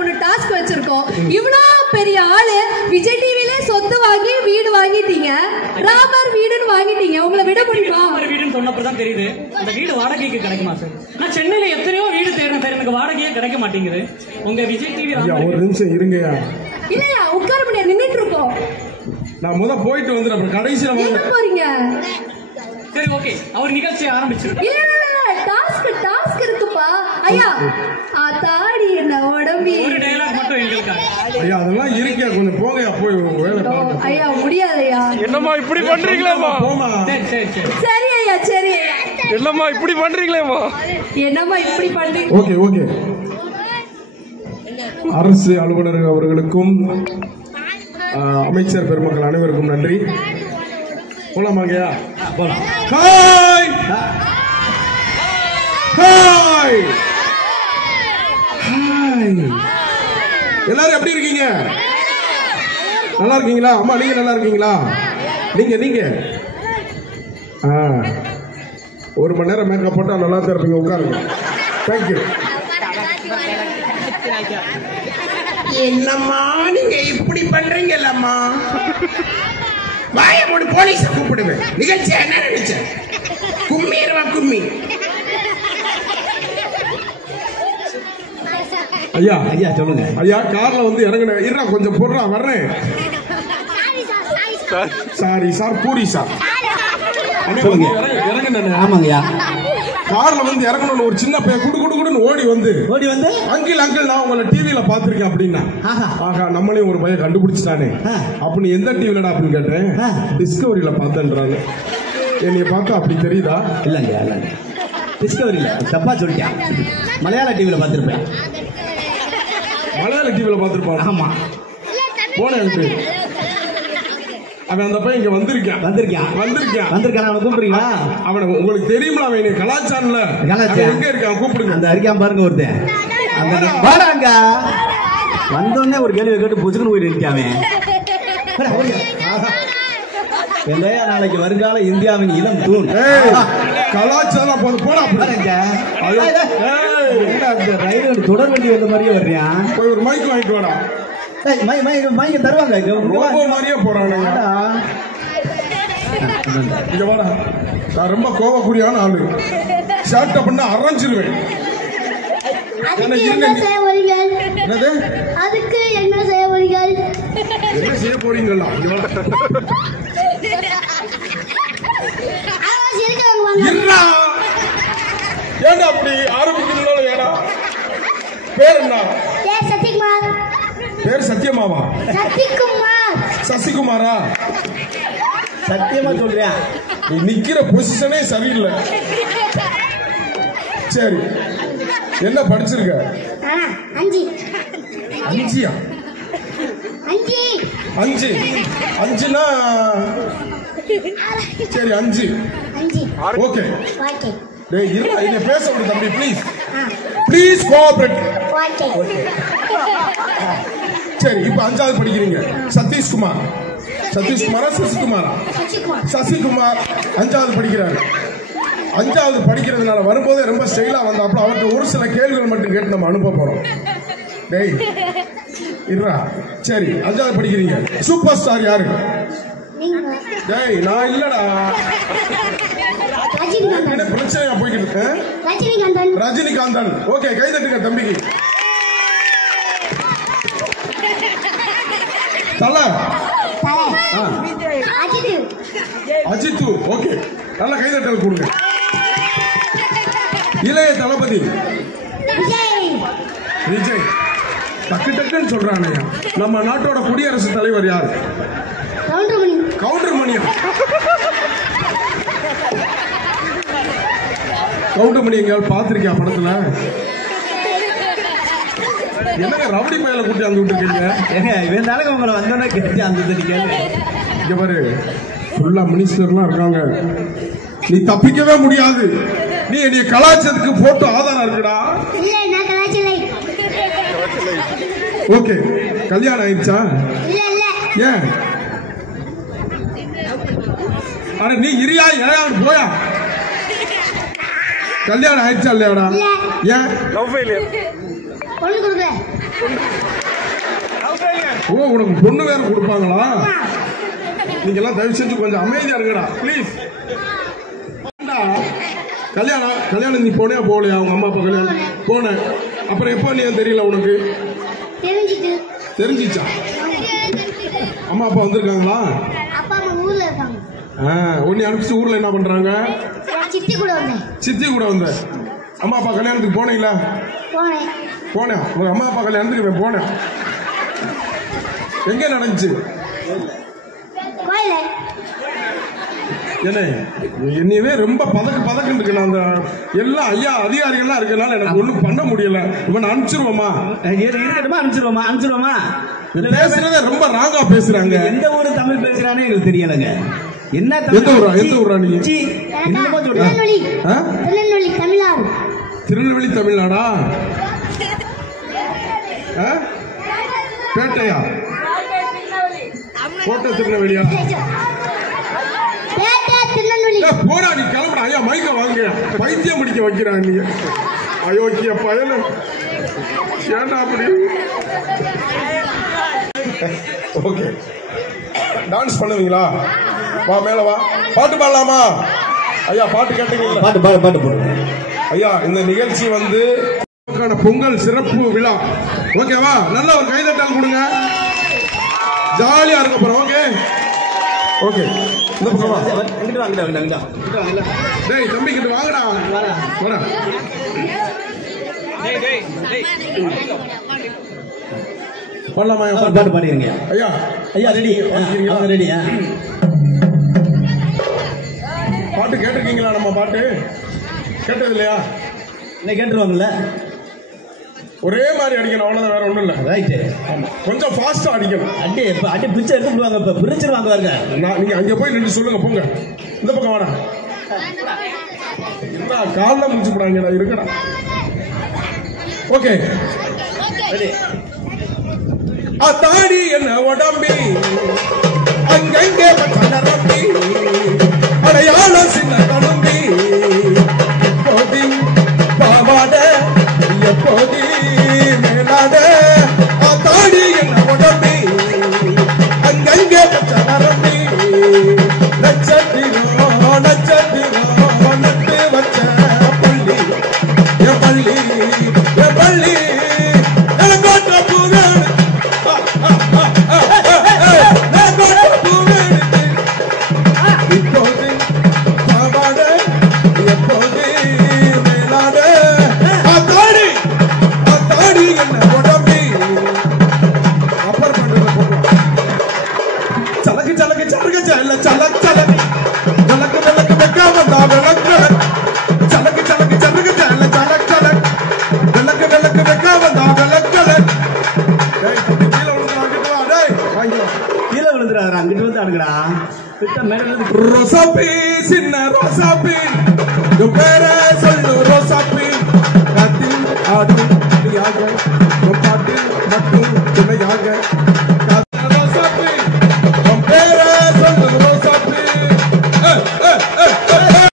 3 task வச்சிருக்கோம். இவ்ளோ பெரிய ஆளு விஜய் டிவிலே சொத்து வாங்கி வீடு வாங்கிட்டீங்க, ராமர் வீடுன்னு வாங்கிட்டீங்க. உங்களை விட முடியுமா? ராமர் வீடுன்னு சொன்னப்ப தான் தெரியுது அந்த வீடு வாடகைக்கு கிடைக்குமா சார்? நான் சென்னையில எத்தனையோ வீடு தேடுறேன் சார், எனக்கு வாடகையே கிடைக்க மாட்டேங்குது. உங்க விஜய் டிவி ஒரு நிமிஷம் இருங்கயா. இல்லையா உட்கார முடியாது, நின்னுட்டு இருக்கோம். நான் முத போயிட்டு வந்து அப்புறம் கடைசியில போறீங்க. சரி ஓகே, அவர் நிகழ்ச்சியை ஆரம்பிச்சிருக்கோம். டாஸ்க் இருக்குப்பா ஐயா. ஆத்தாடி என்ன உடம்பி. ஒரு டயலாக் மட்டும் எங்களுக்காக. ஐயா அதெல்லாம் இருக்கியா, கொஞ்சம் போங்கயா, போய் வேலை பாருங்க. ஐயா முடியாதயா. என்னம்மா இப்படி பண்றீங்களேம்மா? போமா. சரி சரி சரி சரி ஐயா, சரி ஐயா. என்னம்மா இப்படி பண்றீங்களேம்மா? என்னம்மா இப்படி பண்றீங்க? Okay okay. அரசு அலுவலர் அவர்களுக்கும் அமைச்சர் பெருமக்கள் அனைவருக்கும் நன்றி. போலாமாங்கயா? போலாம். Hi hi hi. எல்லாரும் எப்படி இருக்கீங்க? நல்லா இருக்கீங்களா? அம்மா நீங்க நல்லா இருக்கீங்களா? நீங்க ஒரு மணி நேரம் மேக்கப் போட்டா நல்லா தான் இருப்பீங்க. உட்காருங்க. தேங்க்யூ. என்னம்மா நீங்க இப்படி பண்றீங்கல்லம்மா? வாயமோடு போலீஸ கூப்பிடுவேன். நிகழ்ச்சி என்ன நினைச்ச? கும்மிடுவா கும்மி. ஐயா ஐயா சொல்லுங்க. ஐயா கார்ல வந்து இறங்குன இருடா, கொஞ்சம் போடுறா, வர்றேன். Sorry sir, puri sir. இறங்குன. ஆமாங்கய்யா. கார்ல வந்து இறங்கணும்னு ஒரு சின்ன பையன் குடுன்னு ஓடி வந்து அங்கிள் நான் உங்களை டிவியில பாத்திருக்கேன் அப்படின்னா, ஆகா நம்மளையும் ஒரு பையன் கண்டுபிடிச்சிட்டானே. அப்ப நீ எந்த டிவிலடா அப்படின்னு கேட்டேன். டிஸ்கவரியில பார்த்தேன்றாங்க. என்னைய பார்த்தா அப்படி தெரியுதா? இல்லங்க இல்லங்க, டிஸ்கவரியில தப்பா சொல்லிட்டேன். மலையாள டிவியில பார்த்திருப்பேன். மலையாள டிவியில பார்த்திருப்பான். ஆமா போனேன். அவன் அந்த பையன் இங்க வந்திருக்கான். அவனை கூப்பிடுறீங்களா? அவனை உங்களுக்கு தெரியுமா? அவன் கலாச்சாரம்ல எங்க இருக்கான்? கூப்பிடுங்க. அந்த அறிக்காம பாருங்க ஒருத்தன். வாடாங்க. வந்தோடனே ஒரு கேள்வி கேட்டு புச்சுக்குன்னு போயிட்டு இருக்காமே. நாளைக்கு வருங்கால இந்தியாவின் இளம் தூண் கலாச்சாரம் போடா. ரயில் தொடர் வண்டி வந்த மாதிரியே வர்றியா? போய் ஒரு மைக் வாங்கிட்டு வாடா. மைக்க தருவாங்க. மாதிரியே போறாங்க. இங்க வாடா. நான் ரொம்ப கோவக்கூடியான ஆளு. ஷார்ட் பண்ண அரைஞ்சிருவேன். என்னது? அதுக்கு என்ன செய்ய போறீர்கள்? என்ன செய்ய போறீங்களா? ஏண்டா அப்படி ஆரம்பிக்கிறீங்களோ? ஏடா பேர் என்ன? சசிகுமார். பேர் சத்தியமாவா? சசிகுமாரா? சத்தியமா சொல்றேன். நீ நிக்கிற பொசிஷனே சரியில்லை. சரி, என்ன படிச்சிருக்க? 5. 5யா? 5 5னா சரி 5. ஓகே. டேய் இருடா, இங்க பேச விடு தம்பி ப்ளீஸ். Please cooperate. சரி, இப்போ 5வது படிக்கிறீங்க. சதீஷ்குமார். சதீஷ்குமாரா சசிகுமாரா? சசிகுமார் 5வது படிக்கிறாரு. 5வது படிக்கிறதுனால வரும்போதே ரொம்ப ஸ்டைலா வந்தாப்புல அவர்கிட்ட ஒரு சில கேள்விகள் மட்டும் கேட்டு நம்ம அனுப்ப போறோம். டேய் இருடா. சரி, 5வது படிக்கிறீங்க. சூப்பர் ஸ்டார் யாரு? டேய் நான் இல்லடா. என்ன பிரச்சனையா போய்கிட்டு இருக்கேன்? ரஜினிகாந்தன். ஓகே, கை தட்டுங்க தம்பிக்கு. தல அஜித். ஓகே, நல்ல கைதட்டல் கொடுங்க. இளைய தளபதி விஜய். டக்கு டக்குன்னு சொல்றானே. நம்ம நாட்டோட குடியரசுத் தலைவர் யார்? கவுண்டர்மணியம். கவுண்டர்மணி எங்கேயாவது பார்த்திருக்கியா படத்துல? என்னங்க ரவுடி பையில கூட்டி அங்க விட்டுருக்கீங்க? உங்களை வந்தோன்னே கேட்டு அந்த இங்க பாரு, ஃபுல்லா மினிஸ்டர்லாம் இருக்காங்க. நீ தப்பிக்கவே முடியாது. நீ என்னைய கலாச்சாரத்துக்கு போட்டோ ஆதாரம் இருக்குடா. ஓகே, கல்யாணம் ஆயிடுச்சா? ஏன்? அட நீ இரியா ஏன் போயா? கல்யாணம் ஆயிடுச்சா இல்லையாடா? ஏன்? பொண்ணு கொடுக்க ஓ உனக்கு பொண்ணு வேற கொடுப்பாங்களா? நீங்க எல்லாம் தயவு செஞ்சு கொஞ்சம் அமைதியா இருங்கடா ப்ளீஸ். கல்யாணம் நீ போனியா போகலையா? அவங்க அம்மா அப்பா கல்யாணம் போன அப்புறம் எப்போ நீ தெரியல உனக்கு? தெரிஞ்சிச்சா? அம்மா அப்பா வந்திருக்காங்களா? அப்பா அம்மா ஊர்ல இருக்காங்க. உன்னை அனுப்பிச்சு ஊர்ல என்ன பண்றாங்க? சித்தி கூட வந்தேன். சித்தி கூட வந்த. அம்மா அப்பா கல்யாணத்துக்கு போனீங்களா? போனேன். உங்க அம்மா அப்பா கல்யாணத்துக்கு போனேன். எங்க நடந்துச்சு? என்ன என்னையவே ரொம்ப பதக்கு இருக்கு. அந்த எல்லா ஐயா அதிகாரிகள்லாம் இருக்கனால எனக்கு ஒண்ணும் பண்ண முடியல. இவன் அனுப்பிச்சிருவோமா? அனுப்பிச்சிருவோமா? பேசுறத ரொம்ப ராங்கா பேசுறாங்க. எந்த ஊரு தமிழ் பேசுறானே எங்களுக்கு தெரியலங்க. என்ன எந்த ஊரா நீ? திருநெல்வேலி தமிழ்நாடா? பேட்டையா? கோட்டை திருநெல்வேலியா? போடா நீ கிளம்புடா. ஐயா மைக்க வாங்க. பைத்தியம் பிடிக்க வைக்கிறான் நீ. அயோக்கிய பயல ஏன்டா அப்படி? ஓகே டான்ஸ் பண்ணுவீங்களா? வா மேல வா. பாட்டு பாடலாமா? ஐயா பாட்டு கேட்டீங்களா? பாட்டு போடுங்க ஐயா. இந்த நிகழ்ச்சி வந்து பொங்கல் சிறப்பு விழா. ஓகேவா? நல்ல ஒரு கைதட்டல் கொடுங்க. ஜாலியா இருக்க போறோம். Okay okay. இந்த பக்கம் வா. டேய் தம்பி கிட்ட வாங்கடா. வாடா. பண்ணலாமா? பாட்டு பாடிடுங்க ஐயா. ஐயா ரெடி ரெடியா? பாட்டு கேட்டிருக்கீங்களா? நம்ம பாட்டு கேட்டது இல்லையா? என்ன கேட்டுருவாங்கல்ல? ஒரே மாதிரி அடிக்கணும், அவ்வளவுதான், வேற ஒண்ணும் இல்ல. ரைட்டு. கொஞ்சம் ஃபாஸ்டா அடிக்கணும். அடி பிரிச்சு எடுத்துடுவாங்க. இப்ப பிரிச்சிருவாங்க பாருங்க. நீங்க அங்க போய் நின்று சொல்லுங்க. போங்க இந்த பக்கம் வாடா. என்ன கால்ல முடிச்சு போடாங்கடா. இருக்கடா. ஓகே தாடி என்ன உடம்பி அங்கங்கே நம்பி அடையாளம் சின்ன கலம்பி போதி பாவாட எப்போதி மேலாட தாடி என்ன உடம்பி அங்கங்கே நம்பி நட்சத்திரம் நட்டு வச்ச பள்ளி என் பள்ளி என் பள்ளி நலங்கோட்ட பூவேடு இப்போது பாவாட எப்போது மேலாட அத்தாடி என்ன உடம்பி அப்பர் பண்றத போடுறோம். சலக்கு சலக்கு சலக்கு சல சலக் சலக் விளக்கு விளக்கு வைக்காம தான் விளக்கு சலக்கு சலக்கு சலக்கு சல சலக் சலக் விளக்கு விளக்கு வைக்காம தான் விளக்கு கீழே விழுந்துறாரு. அங்கிட்டு வந்து அடுங்கடா. ரோசாப்பி சின்ன ரோசாப்பி பேர சொல்லு ரோசாப்பி காத்தில் ஆடும் பாட்டு மட்டும் துணையாக